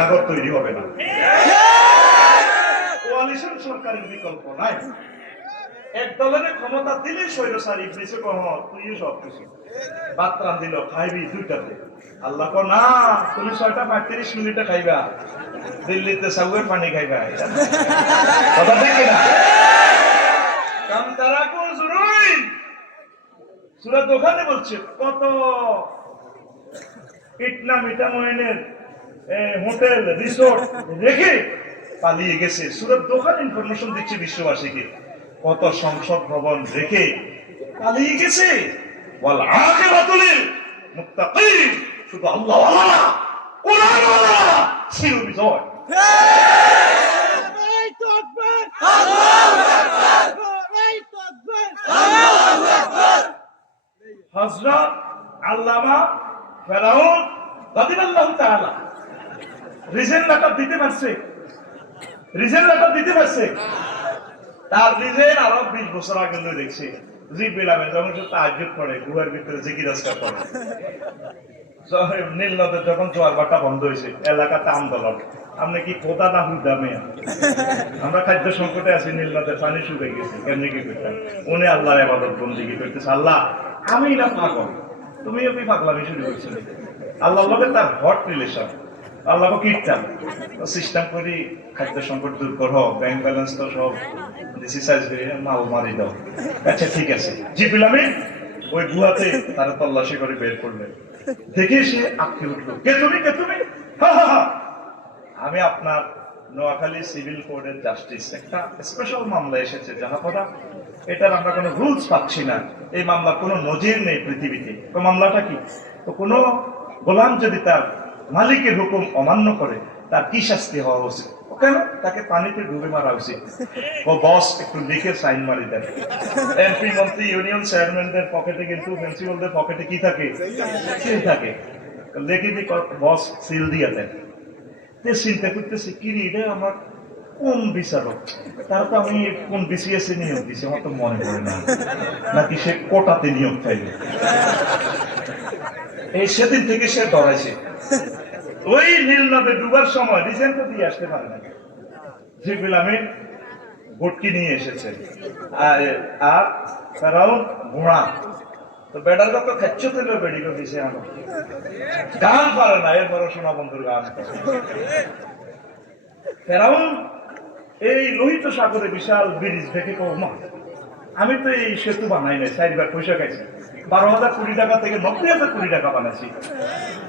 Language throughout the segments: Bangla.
নাগর তৈরি হবে না। কোয়ালিশন সরকারের বিকল্প নাই। এক দলের ক্ষমতা দিলে স্বৈরচার ইবলিসে কহ তুইও সব কিছু বাতরান দিল খাইবি দুইটাতে। আল্লাহ কো না, তুমি ৬টা ৩৫ মিনিটে খাইবা, দিল্লিতে সাউয়ের পানি খাইবা। কথা ঠিক না? কাম তারা কোন জরুরি সূরা দোকানে বলছে কত ইটনা মিটা ময়নের হোটেল রিসোর্ট রেখে পালিয়ে গেছে। সূরার দোকান ইনফরমেশন দিচ্ছে বিশ্ববাসীকে কত সংসদ ভবন রেখে পালিয়ে গেছে। ওয়াল আখিরাতু লিল মুত্তাকিন, শুধু আল্লাহ ওয়ালা কোরআন ওয়ালা চির বিজয়। এই তাকবীর, আল্লাহু আকবার, এই তাকবীর, আল্লাহু আকবার। হযরত আল্লামা ফেরাউন রাদিয়াল্লাহু তাআলা রিজেন লেটার দিতে পারছে, রিজেন লেটার দিতে পারছে। তার রিজেন আরো 20 বছর আগে দেখছি জিব্রিল আমিন যখন সে তাহাজ্জুদ পড়ে গুহার ভিতরে জিকির আজকার করে, নীল নদের যখন জোয়ার ভাটা বন্ধ হয়েছে এলাকাতে আন্দোলন। আপনি কি খোদা না হুদা মেয়ে? আমরা খাদ্য সংকটে আছি, নীল নদের পানি শুকিয়ে গেছে, কেমনি কি করতাম? উনি আল্লাহর ইবাদত বন্দেগী করতেছে। আল্লাহ আমি না পাগল, তুমিও কি পাগলামি শুরু করছিলে? আল্লাহর লগে তার হট রিলেশন। আল্লাহকে কীর্তান সিস্টেম করি খাদ্য সংকট দূর করো, ব্যাংক ব্যালেন্স তো সব ডিসিসাইজ করে মাল মারি দাও। আচ্ছা ঠিক আছে। জিব্রিল আমিন ওই গুহাতে তারা তল্লাশি করে বের করলেন। দেখে সে আটকে উঠলো, কে তুমি, কে তুমি? আমি আপনার নোয়াখালী সিভিল কোর্টের জাস্টিস, একটা স্পেশাল মামলা এসেছে জাহাপনা, এটার আমরা কোনো রুলস পাচ্ছি না, এই মামলা কোনো নজির নেই পৃথিবীতে। তো মামলাটা কি? তো কোনো গোলাম যদি তার মালিকের হুকুম অমান্য করে তার কি শাস্তি হওয়া উচিত? কেন তাকে পানিতে ডুবে মারা উচিত? ও বস একটু লিখে সাইন মারি দেন। এমপি মন্ত্রী ইউনিয়ন চেয়ারম্যানদের পকেটে কিন্তু প্রিন্সিপালদের পকেটে কি থাকে? সিল থাকে। লিখে দিয়ে বস সিল দিয়ে দেন। চিন্তা করতেছি কি রে আমার কোন বিচারক, তার তো আমি কোন বিসিএস এ নিয়োগ দিছি আমার তো মনে পড়ে না, নাকি সে কোটাতে নিয়োগ পাইবে। এই সেদিন থেকে সে ডরাইছে। ওই নীল নদে ডুবার সময় রিজেন্ট দিয়ে আসতে পারে না। জিব্রিল আমিন ভটকি নিয়ে এসেছে আর ফেরাউন ঘোড়া। তো বেটার কত খাচ্ছ থেকে বেডিকে দিছে আমার গান পারে না, এর পড়াশোনা বন্ধুর গান। ফেরাউন এই লোহিত সাগরে বিশাল ব্রিজ দেখে মা আমি তো এই সেতু বানাই নাই, 4বার পয়সা খাইছি, 12,000 কোটি টাকা থেকে 90,000 কোটি টাকা বানাইছি।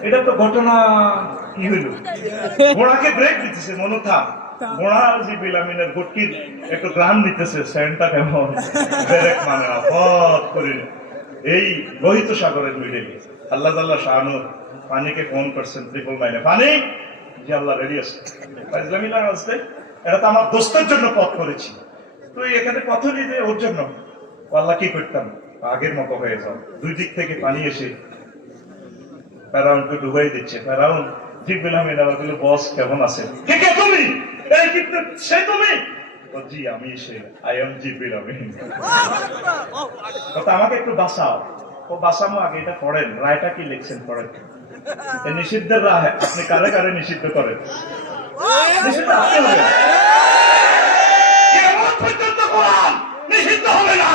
এটা তো ঘটনা কি হইল? ঘোড়াকে ব্রেক দিতেছে, মনোথা ঘোড়া জিব্রিল আমিনের ভটকির একটু গ্রাম দিতেছে, সেন্টটা কেমন ব্রেক মানে হট করে এই লোহিত সাগরের মিডে আল্লাহ তাআলা শানু পানিকে ফোন করছেন ট্রিপল মাইনে, পানি জি আল্লাহ রেডি আছে। ফাইজলামিলা আসতে এটা তো আমার দোস্তের জন্য পথ করেছি, তুই এখানে পথ নিয়ে ওর জন্য। আল্লাহ কি করতাম, আগের মতো হয়ে যাও। দুই দিক থেকে পানি এসে ফেরাউনকে ডুবাই দিচ্ছে। ফেরাউন জিব্রিল আমিন আবার বলল বস কেমন আছেন? কে কে তুমি? এই কিন্তু সে তুমি? ও জি আমি সে, আই এম জিব্রিল আমিন। কথা আমাকে একটু বাঁচাও। ও বাঁচামো, আগে এটা পড়েন, রায়টা কি লিখছেন পড়েন। এই নিষিদ্ধের রায় আপনি কারে কারে নিষিদ্ধ করেন? নিষিদ্ধ আপনি হবে, কেমন পর্যন্ত কোরআন নিষিদ্ধ হবে না।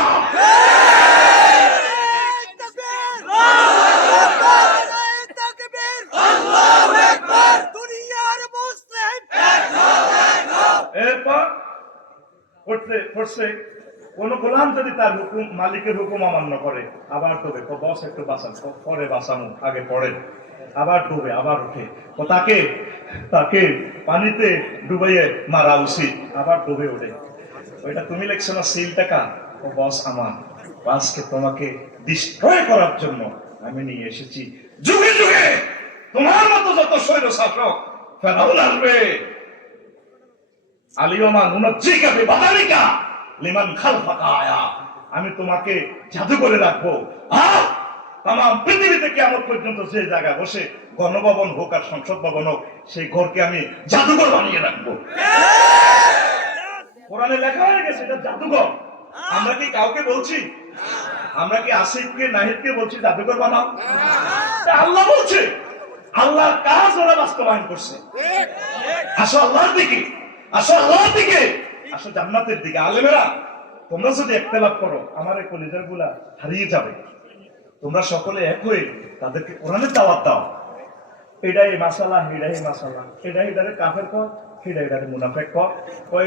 এরপর কোন গোলাম যদি তার হুকুম মালিকের হুকুম অমান্য করে আবার ডুবে, বস একটু বাঁচান, পরে বাঁচানো আগে পড়ে, আবার ডুবে আবার উঠে, তাকে তাকে পানিতে ডুবাইয়ে মারা উচিত, আবার ডুবে ওঠে। ওইটা তুমি লিখছো না সিল টাকা? ও বস আমার বাসকে তোমাকে ডিস্ট্রয় করার জন্য আমি নিয়ে এসেছি। যুগে যুগে তোমার মতো যত স্বৈর শাসক ফেরাউন আসবে, আলিয়মা নুনাজ্জিকা বিবাদালিকা লিমান খালফাকা আয়া, আমি তোমাকে জাদু করে রাখবো। আর তাম পৃথিবীতে কিয়ামত পর্যন্ত যে জায়গা বসে গণভবন হোক আর সংসদ ভবন হোক, সেই ঘরকে আমি জাদুঘর বানিয়ে রাখবো। কোরআনে লেখা হয়ে গেছে এটা জাদুঘর। আমরা কি কাউকে বলছি? আমরা কি আসিফকে নাহিদকে বলছি জাদুঘর বানাও? আল্লাহ বলছে আল্লাহর কাজ ওরা বাস্তবায়ন করছে। আসো আল্লাহর দিকে, আসো আল্লাহর দিকে, আসো জান্নাতের দিকে। আলেমেরা তোমরা যদি একতেলাপ করো আমার এই কলিজার গুলা হারিয়ে যাবে। তোমরা সকলে এক হয়ে তাদেরকে কোরআনের দাওয়াত দাও। এটাই মাসালা, এটাই মাসালা, এটা এটারে কাফের কর, এটা এটারে মুনাফেক কর,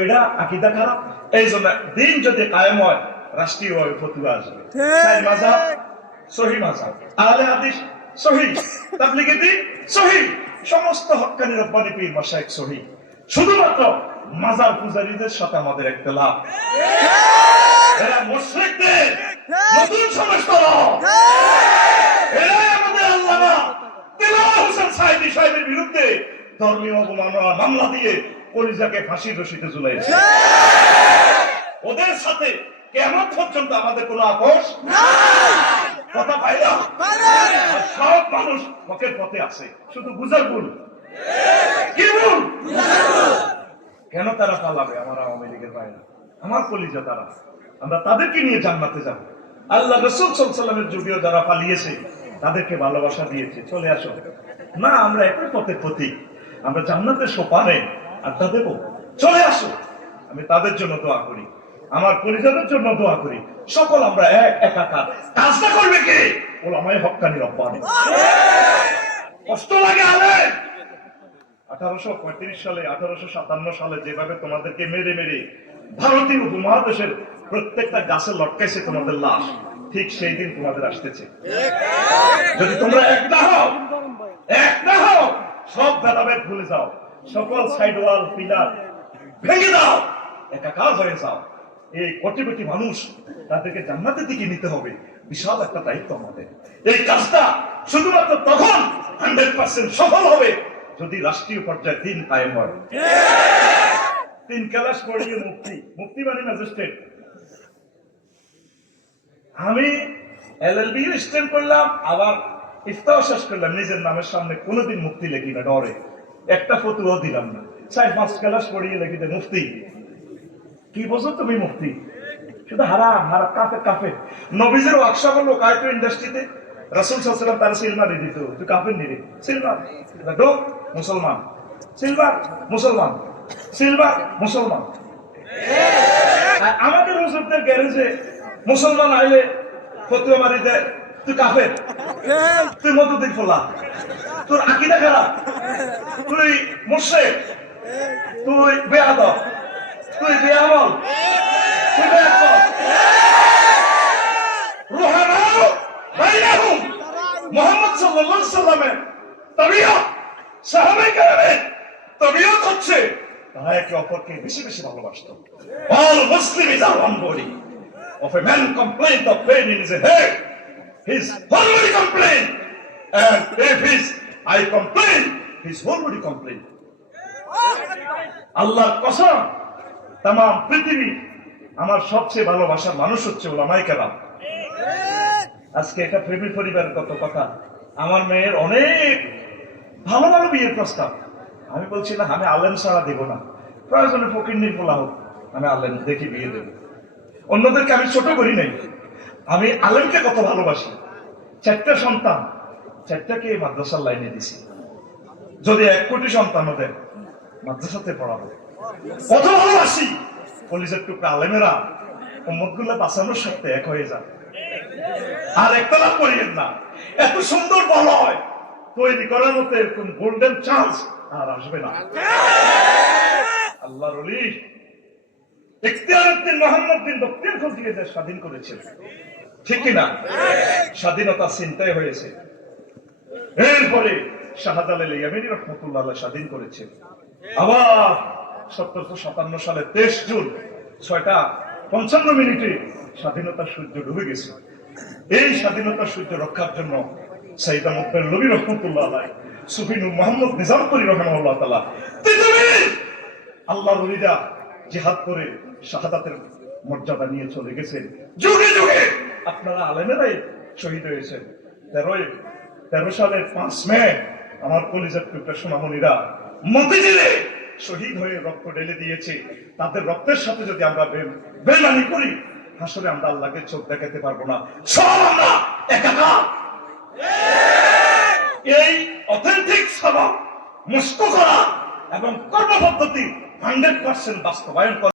এটা আকীদা খারাপ। এই জন্য দিন যদি কায়েম হয় রাষ্ট্রীয় ফতুয়া আসবে। তাই মাযহাব সহিহ মাযহাব, আহলে হাদিস সহিহ, তাবলীগের দিন সহিহ, সমস্ত হক্কানি রব্বানি পীর মাশায়েখ সহিহ। শুধুমাত্র মাজার পূজারীদের সাথে আমাদের ইখতিলাফ। এরা মুশরিকদের নতুন সংস্করণ। এরাই আমাদের আল্লামা দেলোয়ার হোসেন সাইদি সাহেবের বিরুদ্ধে ধর্মীয় অবমাননা মামলা দিয়ে কলিজাকে ফাঁসির রশিতে ঝুলাইছে। ওদের সাথে কিয়ামত পর্যন্ত আমাদের কোনো আপোষ নাই। কথা পাইলাম? সব মানুষ হকের পথে আছে, শুধু বুঝার ভুল। কি ভুল? কেন তারা পালাবে? আমার আওয়ামী লীগের বাইরে আমার কলিজা তারা, আমরা তাদেরকে নিয়ে জান্নাতে যাব। আল্লাহ রাসূল সাল্লাল্লাহু আলাইহি ওয়াসাল্লামের যুগেও যারা পালিয়েছে তাদেরকে ভালোবাসা দিয়েছে, চলে আসো না, আমরা একই পথের প্রতীক, আমরা জান্নাতের সোপানে আড্ডা দেব, চলে আসো। আমি তাদের জন্য দোয়া করি, আমার পরিজনের জন্য দোয়া করি, সকল আমরা এক একাকার। কাজটা করবে কে? ওলামায়ে হক্কানি রব্বানি। কষ্ট লাগে আলেম। 1835 সালে 1857 সালে যেভাবে তোমাদেরকে মেরে মেরে ভারতীয় উপমহাদেশের প্রত্যেকটা গাছে লটকাইছে তোমাদের লাশ, ঠিক সেই দিন তোমাদের আসতেছে। যদি তোমরা এক না হও, এক না হও, সব ভেদাভেদ ভুলে যাও, সকল সাইড ওয়াল পিলার ভেঙে দাও, একাকার হয়ে যাও। এই কোটি কোটি মানুষ তাদেরকে জান্নাতের দিকে নিতে হবে, বিশাল একটা দায়িত্ব আমাদের। এই কাজটা শুধুমাত্র তখন 100% সফল হবে যদি রাষ্ট্রীয় পর্যায়ে দিন কায়েম হয়। 3 ক্লাস পড়িয়ে মুক্তি, মুক্তি মানে ম্যাজিস্ট্রেট। আমি এলএলবি স্ট্যান্ড করলাম, আবার ইফতাও শেষ করলাম, নিজের নামের সামনে কোনোদিন মুক্তি লিখি না, ডরে একটা ফতুয়াও দিলাম না। 4-5 ক্লাস পড়িয়ে লিখি দে মুফতি। কি বোঝো তুমি মুফতি? শুধু হারাম হারাম, কাফে কাফে। নবীজের ওয়ার্কশপ হলো কায়তো ইন্ডাস্ট্রিতে, রাসূল সাল্লাল্লাহু আলাইহি ওয়াসাল্লাম তার সিলমার দিত, তুই কাফের নিরে সিলমার দো মুসলমান, সিলমার মুসলমান, সিলমার মুসলমান। আমাদের হুজুরদের গ্যারেজে মুসলমান আইলে ফতুয়া মারি দেয়, তুই কাফের, তুই মদুদ্দিন ফোলা, তোর আকীদা খারাপ, তুই মুশরিক, তুই বেয়াদব, তুই বেআমল, তুই বেয়াদব। রুহানাউ বাইনাহুম, মুহাম্মদ সাল্লাল্লাহু আলাইহি ওয়াসাল্লামের তাবিয়ত, সাহাবায়ে কেরামের তাবিয়ত হচ্ছে তারা একে অপরকে বেশি বেশি ভালোবাসতো। All Muslims are one body. Of a man complaint of pain in his head, his whole body complain, and if his eye complain, his whole body complain. আল্লাহর কসম, তাম পৃথিবী আমার সবচেয়ে ভালোবাসার মানুষ হচ্ছে ওলামায়ে কেরাম। আজকে একটা প্রেমী পরিবারের কত কথা, আমার মেয়ের অনেক ভালো ভালো বিয়ের প্রস্তাব। আমি বলছি না, আমি আলেম ছাড়া দেব না, প্রয়োজনে ফকিন্নির পোলা হোক, আমি আলেম দেখি বিয়ে দেব। অন্যদেরকে আমি ছোট করি নাই, আমি আলেমকে কত ভালোবাসি। 4টা সন্তান, 4টাকে মাদ্রাসার লাইনে দিছি। যদি 1 কোটি সন্তান ওদের মাদ্রাসাতে পড়াবো, কত ভালোবাসি। কলিজার টুকরা আলেমেরা উম্মতগুলো বাঁচানোর সাথে এক হয়ে যান, আর একতলাপ করিয়েন না। এত সুন্দর বলয় তৈরি করার মতো এরকম গোল্ডেন চান্স আর আসবে না। আল্লাহর ওলি ইখতিয়ারউদ্দিন মুহাম্মদ বিন বখতিয়ার খলজি দেশ স্বাধীন করেছেন, ঠিক কিনা? স্বাধীনতা চিন্তায় হয়েছে। এরপরে শাহজালাল ইয়ামানী রাহমাতুল্লাহ আলাইহি স্বাধীন করেছেন। আবার 1757 সালে 23 জুন 6:55 স্বাধীনতার সূর্য ডুবে গেছে। এই স্বাধীনতার সূর্য রক্ষার জন্য সাইয়েদ আহমদ বেরলভী রাহমাতুল্লাহ আলাইহি, সুফি নূর মোহাম্মদ নিজামপুরী রাহিমাহুল্লাহ তাআলা, পৃথিবীর আল্লাহর ওলিরা জিহাদ করে শাহাদাতের মর্যাদা নিয়ে চলে গেছেন। যুগে যুগে আপনারা আলেমেরাই শহীদ হয়েছেন। 13 সালের 5 মে আমার কলিজার টুকরা সোনামণিরা মতিঝিলে শহীদ হয়ে রক্ত ঢেলে দিয়েছে। তাদের রক্তের সাথে যদি আমরা বেইমানি করি, আসলে আমরা আল্লাহকে চোখ দেখাতে পারবো না, সব আমরা একাকার। এই অথেন্টিক সবক মুস্ত করা এবং কর্মপদ্ধতি 100% বাস্তবায়ন করা।